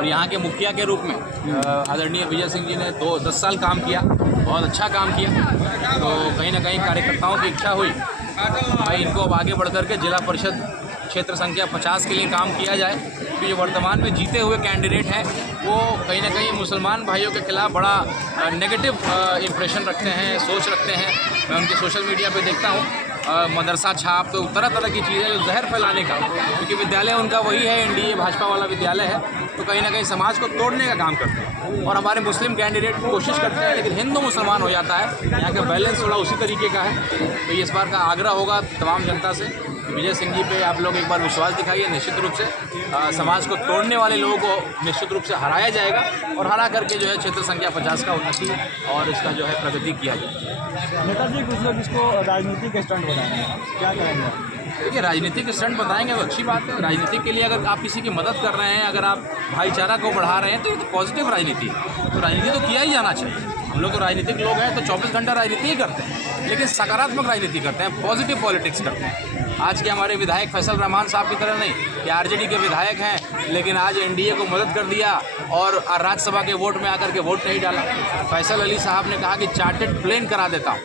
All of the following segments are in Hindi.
और यहाँ के मुखिया के रूप में आदरणीय विजय सिंह जी ने 10 साल काम किया, बहुत अच्छा काम किया। तो कहीं ना कहीं कार्यकर्ताओं की इच्छा हुई भाई इनको अब आगे बढ़ करके जिला परिषद क्षेत्र संख्या 50 के लिए काम किया जाए, क्योंकि जो वर्तमान में जीते हुए कैंडिडेट हैं वो कहीं ना कहीं मुसलमान भाइयों के खिलाफ बड़ा नेगेटिव इम्प्रेशन रखते हैं, सोच रखते हैं। मैं उनके सोशल मीडिया पे देखता हूँ मदरसा छाप, तो तरह तरह की चीज़ें जो जहर फैलाने का, क्योंकि विद्यालय उनका वही है, एनडीए भाजपा वाला विद्यालय है, तो कहीं ना कहीं समाज को तोड़ने का काम करते हैं। और हमारे मुस्लिम कैंडिडेट कोशिश करते हैं, लेकिन हिंदू मुसलमान हो जाता है। यहाँ का बैलेंस थोड़ा उसी तरीके का है। तो ये इस बार का आग्रह होगा तमाम जनता से, विजय सिंह जी पे आप लोग एक बार विश्वास दिखाइए। निश्चित रूप से समाज को तोड़ने वाले लोगों को निश्चित रूप से हराया जाएगा और हरा करके जो है क्षेत्र संख्या 50 का उन्नति और इसका जो है प्रगति किया जाए। नेताजी कुछ लोग इसको राजनीतिक स्टंट बताएंगे, क्या करेंगे? देखिए, राजनीतिक स्टंट बताएंगे तो अच्छी बात है। राजनीति के लिए अगर आप किसी की मदद कर रहे हैं, अगर आप भाईचारा को बढ़ा रहे हैं, तो ये तो पॉजिटिव राजनीति है। तो राजनीति तो किया ही जाना चाहिए। हम लोग तो राजनीतिक लोग हैं, तो 24 घंटा राजनीति ही करते हैं, लेकिन सकारात्मक राजनीति करते हैं, पॉजिटिव पॉलिटिक्स करते हैं। आज के हमारे विधायक फैसल रहमान साहब की तरह नहीं कि आरजेडी के विधायक हैं, लेकिन आज एनडीए को मदद कर दिया और राज्यसभा के वोट में आकर के वोट नहीं डाला। फैसल अली साहब ने कहा कि चार्टर्ड प्लेन करा देता हूँ,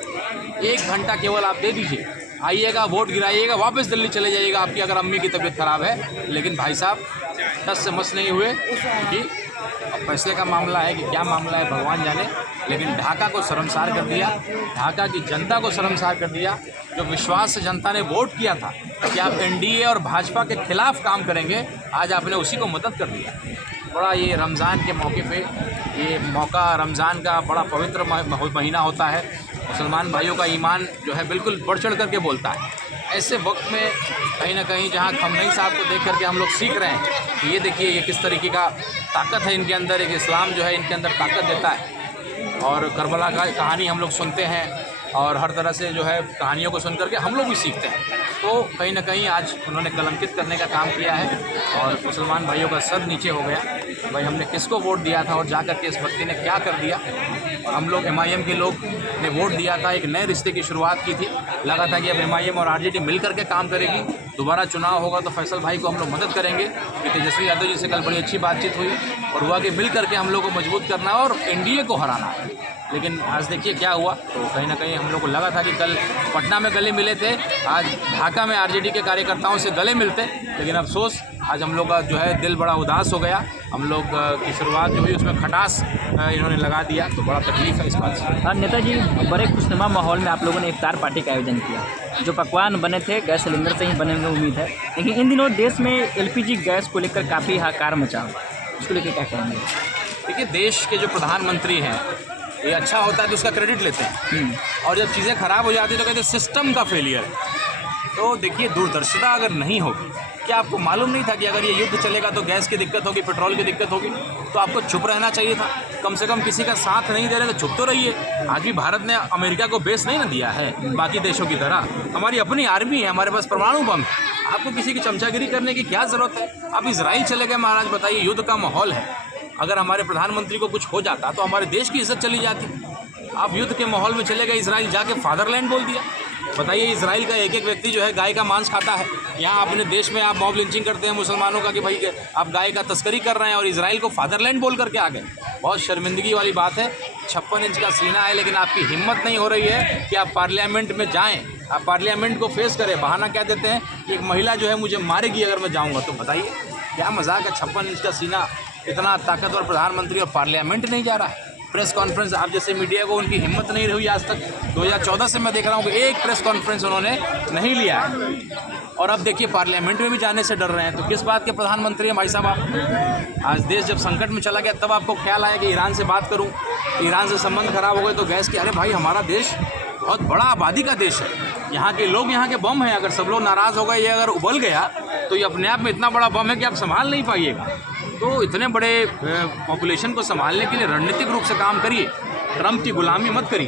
1 घंटा केवल आप दे दीजिए, आइएगा, वोट गिराइएगा, वापस दिल्ली चले जाइएगा आपकी अगर अम्मी की तबीयत खराब है। लेकिन भाई साहब टस से मस नहीं हुए, क्योंकि अब फैसले का मामला है कि क्या मामला है भगवान जाने। लेकिन ढाका को शर्मसार कर दिया, ढाका की जनता को शर्मसार कर दिया। जो विश्वास से जनता ने वोट किया था कि आप एनडीए और भाजपा के खिलाफ काम करेंगे, आज आपने उसी को मदद कर दिया। बड़ा ये रमज़ान के मौके पे ये मौका, रमज़ान का बड़ा पवित्र महीना होता है। मुसलमान भाइयों का ईमान जो है बिल्कुल बढ़ चढ़ करके बोलता है। ऐसे वक्त में कहीं ना कहीं जहाँ खमनई साहब को देख करके हम लोग सीख रहे हैं कि ये देखिए ये किस तरीके का ताकत है इनके अंदर, एक इस्लाम जो है इनके अंदर ताकत देता है। और करबला का कहानी हम लोग सुनते हैं और हर तरह से जो है कहानियों को सुन करके हम लोग भी सीखते हैं। तो कहीं ना कहीं आज उन्होंने कलंकित करने का काम किया है और मुसलमान भाइयों का सर नीचे हो गया। भाई हमने किसको वोट दिया था और जा कर के इस व्यक्ति ने क्या कर दिया। और हम लोग एमआईएम के लोग ने वोट दिया था, एक नए रिश्ते की शुरुआत की थी। लगा था कि अब एमआईएम और आरजेडी मिल करके काम करेगी, दोबारा चुनाव होगा तो फैसल भाई को हम लोग मदद करेंगे। कि तेजस्वी यादव जी से कल बड़ी अच्छी बातचीत हुई और हुआ कि मिल करके हम लोग को मजबूत करना है और एनडीए को हराना है। लेकिन आज देखिए क्या हुआ। तो कहीं ना कहीं हम लोग को लगा था कि कल पटना में गले मिले थे, आज ढाका में आरजेडी के कार्यकर्ताओं से गले मिलते, लेकिन अफसोस आज हम लोग का जो है दिल बड़ा उदास हो गया। हम लोग की शुरुआत जो हुई उसमें खटास इन्होंने लगा दिया, तो बड़ा तकलीफ है इस बात से। नेताजी, बड़े खुशनुमा माहौल में आप लोगों ने इफ्तार पार्टी का आयोजन किया। जो पकवान बने थे गैस सिलेंडर से ही बने होंगे उम्मीद है, लेकिन इन दिनों देश में एलपीजी गैस को लेकर काफ़ी हाहाकार मचा हुआ, उसको लेकर क्या कहेंगे? देखिए, देश के जो प्रधानमंत्री हैं ये अच्छा होता है तो उसका क्रेडिट लेते हैं, और जब चीज़ें ख़राब हो जाती है तो कहते हैं सिस्टम का फेलियर है। तो देखिए, दूरदर्शिता अगर नहीं होगी, क्या आपको मालूम नहीं था कि अगर ये युद्ध चलेगा तो गैस की दिक्कत होगी, पेट्रोल की दिक्कत होगी, तो आपको चुप रहना चाहिए था। कम से कम किसी का साथ नहीं दे रहे तो चुप तो रहिए। आज भी भारत ने अमेरिका को बेस नहीं ना दिया है बाकी देशों की तरह। हमारी अपनी आर्मी है, हमारे पास परमाणु बम है, आपको किसी की चमचागिरी करने की क्या ज़रूरत है। आप इजराइल चले गए महाराज, बताइए युद्ध का माहौल है, अगर हमारे प्रधानमंत्री को कुछ हो जाता तो हमारे देश की इज्जत चली जाती। आप युद्ध के माहौल में चले गए इजराइल, जाके फादरलैंड बोल दिया। बताइए, इजराइल का एक एक व्यक्ति जो है गाय का मांस खाता है। यहाँ अपने देश में आप मॉब लिंचिंग करते हैं मुसलमानों का कि भाई आप गाय का तस्करी कर रहे हैं, और इजराइल को फादरलैंड बोल करके आ गए। बहुत शर्मिंदगी वाली बात है। 56 इंच का सीना है, लेकिन आपकी हिम्मत नहीं हो रही है कि आप पार्लियामेंट में जाएँ, आप पार्लियामेंट को फेस करें। बहाना क्या देते हैं कि एक महिला जो है मुझे मारेगी अगर मैं जाऊँगा। तो बताइए क्या मजाक है। 56 इंच का सीना, इतना ताकतवर प्रधानमंत्री और पार्लियामेंट नहीं जा रहा है। प्रेस कॉन्फ्रेंस, आप जैसे मीडिया को उनकी हिम्मत नहीं रही आज तक। 2014 से मैं देख रहा हूँ कि एक प्रेस कॉन्फ्रेंस उन्होंने नहीं लिया है, और अब देखिए पार्लियामेंट में भी जाने से डर रहे हैं। तो किस बात के प्रधानमंत्री हैं भाई साहब आप? आज देश जब संकट में चला गया तब आपको ख्याल आया कि ईरान से बात करूँ, ईरान से संबंध खराब हो गए तो गैस की। अरे भाई, हमारा देश बहुत बड़ा आबादी का देश है, यहाँ के लोग यहाँ के बम हैं। अगर सब लोग नाराज़ हो गए, ये अगर उबल गया तो ये अपने आप में इतना बड़ा बम है कि आप संभाल नहीं पाइएगा। तो इतने बड़े पॉपुलेशन को संभालने के लिए रणनीतिक रूप से काम करिए, ट्रंप की गुलामी मत करिए।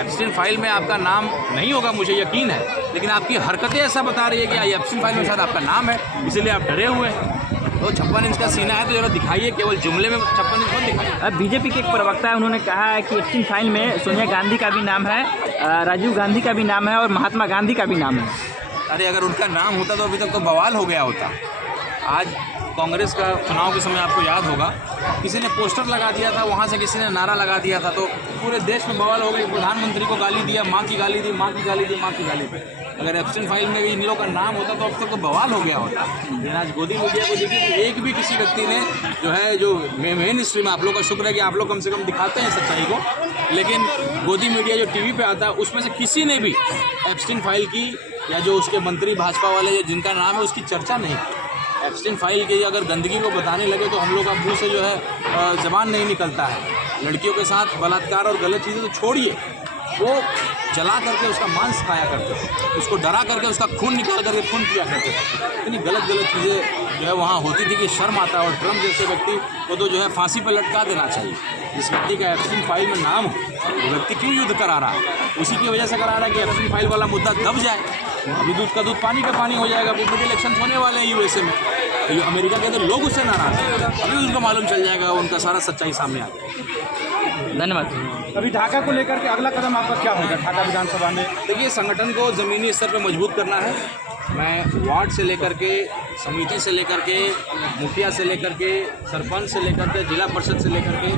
एप्स्टीन फाइल में आपका नाम नहीं होगा, मुझे यकीन है, लेकिन आपकी हरकतें ऐसा बता रही है कि एप्स्टीन फाइल में शायद आपका नाम है, इसीलिए आप डरे हुए हैं। तो 56 इंच का सीना है तो जरा दिखाइए, केवल जुमले में 56 इंच मत दिखाइए। अब बीजेपी के एक प्रवक्ता है, उन्होंने कहा है कि एप्स्टीन फाइल में सोनिया गांधी का भी नाम है, राजीव गांधी का भी नाम है और महात्मा गांधी का भी नाम है। अरे अगर उनका नाम होता तो अभी तक तो बवाल हो गया होता। आज कांग्रेस का चुनाव के समय आपको याद होगा, किसी ने पोस्टर लगा दिया था, वहाँ से किसी ने नारा लगा दिया था, तो पूरे देश में बवाल हो गई। प्रधानमंत्री को गाली दिया, माँ की गाली दी, माँ की गाली दी, माँ की गाली दी। अगर एब्सेंट फाइल में भी इन लोगों का नाम होता तो अब तक तो बवाल हो गया होता। लेकिन आज गोदी मीडिया को देखिए कि एक भी किसी व्यक्ति ने जो है, जो मेन स्ट्रीम, आप लोग का शुक्र है कि आप लोग कम से कम दिखाते हैं सच्चाई को, लेकिन गोदी मीडिया जो टीवी पे आता है उसमें से किसी ने भी एब्सेंट फाइल की या जो उसके मंत्री भाजपा वाले जिनका नाम है उसकी चर्चा नहीं की। एब्सेंट फाइल की अगर गंदगी को बताने लगे तो हम लोग का मुँह से जो है ज़बान नहीं निकलता है। लड़कियों के साथ बलात्कार और गलत चीज़ें तो छोड़िए, वो जला करके उसका मांस खाया करते थे, उसको डरा करके उसका खून निकाल करके खून पिया करते थे। इतनी गलत चीज़ें जो है वहाँ होती थी कि शर्म आता है। और ट्रम्प जैसे व्यक्ति को तो जो है फांसी पर लटका देना चाहिए। जिस व्यक्ति का एब्सेंट फाइल में नाम हो, वो व्यक्ति क्यों युद्ध करा रहा है? उसी की वजह से करा रहा है कि एब्सेंट फाइल वाला मुद्दा दब जाए। अभी दूध का दूध पानी का पानी हो जाएगा। अभी मिड इलेक्शन होने वाले हैं यूएसए में, अमेरिका के तो लोग उससे नाराज हैं। अभी उनको मालूम चल जाएगा, उनका सारा सच्चाई सामने आ जाएगा। धन्यवाद। अभी ढाका को लेकर के अगला कदम आपका क्या होगा ढाका विधानसभा में? देखिए, संगठन को ज़मीनी स्तर पर मजबूत करना है। मैं वार्ड से लेकर के, समिति से लेकर के, मुखिया से लेकर के, सरपंच से लेकर के, जिला परिषद से लेकर के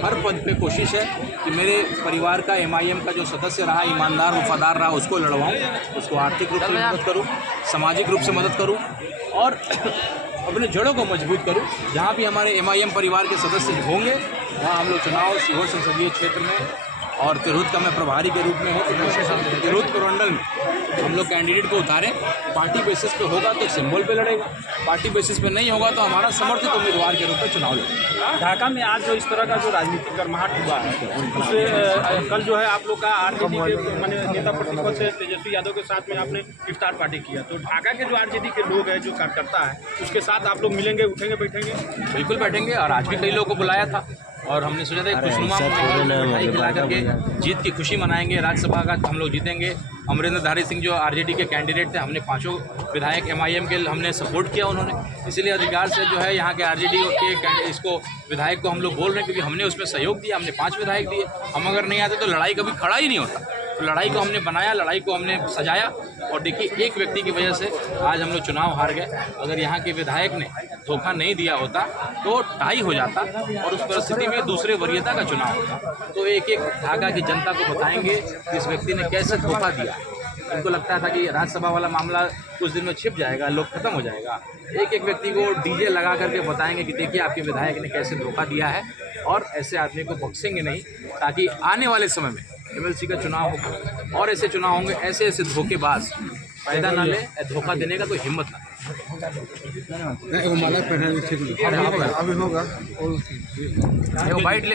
हर पद पे कोशिश है कि मेरे परिवार का, एमआईएम का जो सदस्य रहा, ईमानदार वफादार रहा, उसको लड़वाऊँ, उसको आर्थिक रूप से मदद करूँ, सामाजिक रूप से मदद करूँ और अपने जड़ों को मजबूत करूँ। जहाँ भी हमारे एमआईएम परिवार के सदस्य होंगे वहाँ हम लोग चुनाव सीहोर संसदीय क्षेत्र में और तिरहुत का मैं प्रभारी के रूप में हूँ, तो तिरहुत प्रमंडल में हम लोग कैंडिडेट को उतारें। पार्टी बेसिस पे होगा तो सिंबल पे लड़ेगा, पार्टी बेसिस पे नहीं होगा तो हमारा समर्थित उम्मीदवार के रूप में चुनाव लड़ेगा। ढाका में आज जो इस तरह का जो राजनीतिक गर्माहट हुआ है, उससे कल जो है आप लोग का आरजेडी के माने नेता प्रतिपक्ष से तेजस्वी यादव के साथ में आपने इफ्तार पार्टी किया, तो ढाका के जो आरजेडी के लोग हैं, जो कार्यकर्ता है, उसके साथ आप लोग मिलेंगे, उठेंगे, बैठेंगे? बिल्कुल बैठेंगे। और आज भी कई लोगों को बुलाया था और हमने सोचा था खुशनुमा मिठाई खिला करके जीत की खुशी मनाएंगे। राज्यसभा का हम लोग जीतेंगे। अमरेंद्र धारी सिंह जो आरजेडी के कैंडिडेट थे, हमने 5 विधायक एमआईएम के हमने सपोर्ट किया उन्होंने, इसलिए अधिकार से जो है यहाँ के आरजेडी के इसको विधायक को हम लोग बोल रहे हैं, क्योंकि हमने उसमें सहयोग दिया। हमने 5 विधायक दिए। हम अगर नहीं आते तो लड़ाई कभी खड़ा ही नहीं होता। तो लड़ाई को हमने बनाया, लड़ाई को हमने सजाया और देखिए एक व्यक्ति की वजह से आज हम लोग चुनाव हार गए। अगर यहाँ के विधायक ने धोखा नहीं दिया होता तो टाई हो जाता और उस परिस्थिति में दूसरे वरीयता का चुनाव होता। तो एक एक ढाका की जनता को बताएंगे कि इस व्यक्ति ने कैसे धोखा दिया। इनको लगता था कि राज्यसभा वाला मामला कुछ दिन में छिप जाएगा, लोग खत्म हो जाएगा। एक एक व्यक्ति को डीजे लगा करके बताएंगे कि देखिए आपके विधायक ने कैसे धोखा दिया है और ऐसे आदमी को बख्शेंगे नहीं, ताकि आने वाले समय में एमएलसी का चुनाव होगा और ऐसे चुनाव होंगे, ऐसे ऐसे धोखेबाज पैदा ना ले, धोखा देने का कोई हिम्मत ना। अभी होगा वाइट ले